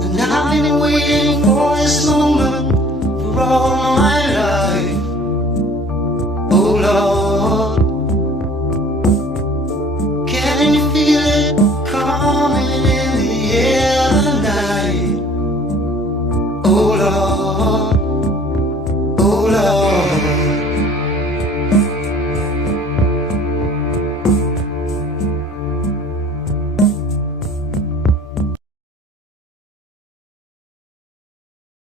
And I've been waiting for this moment for all my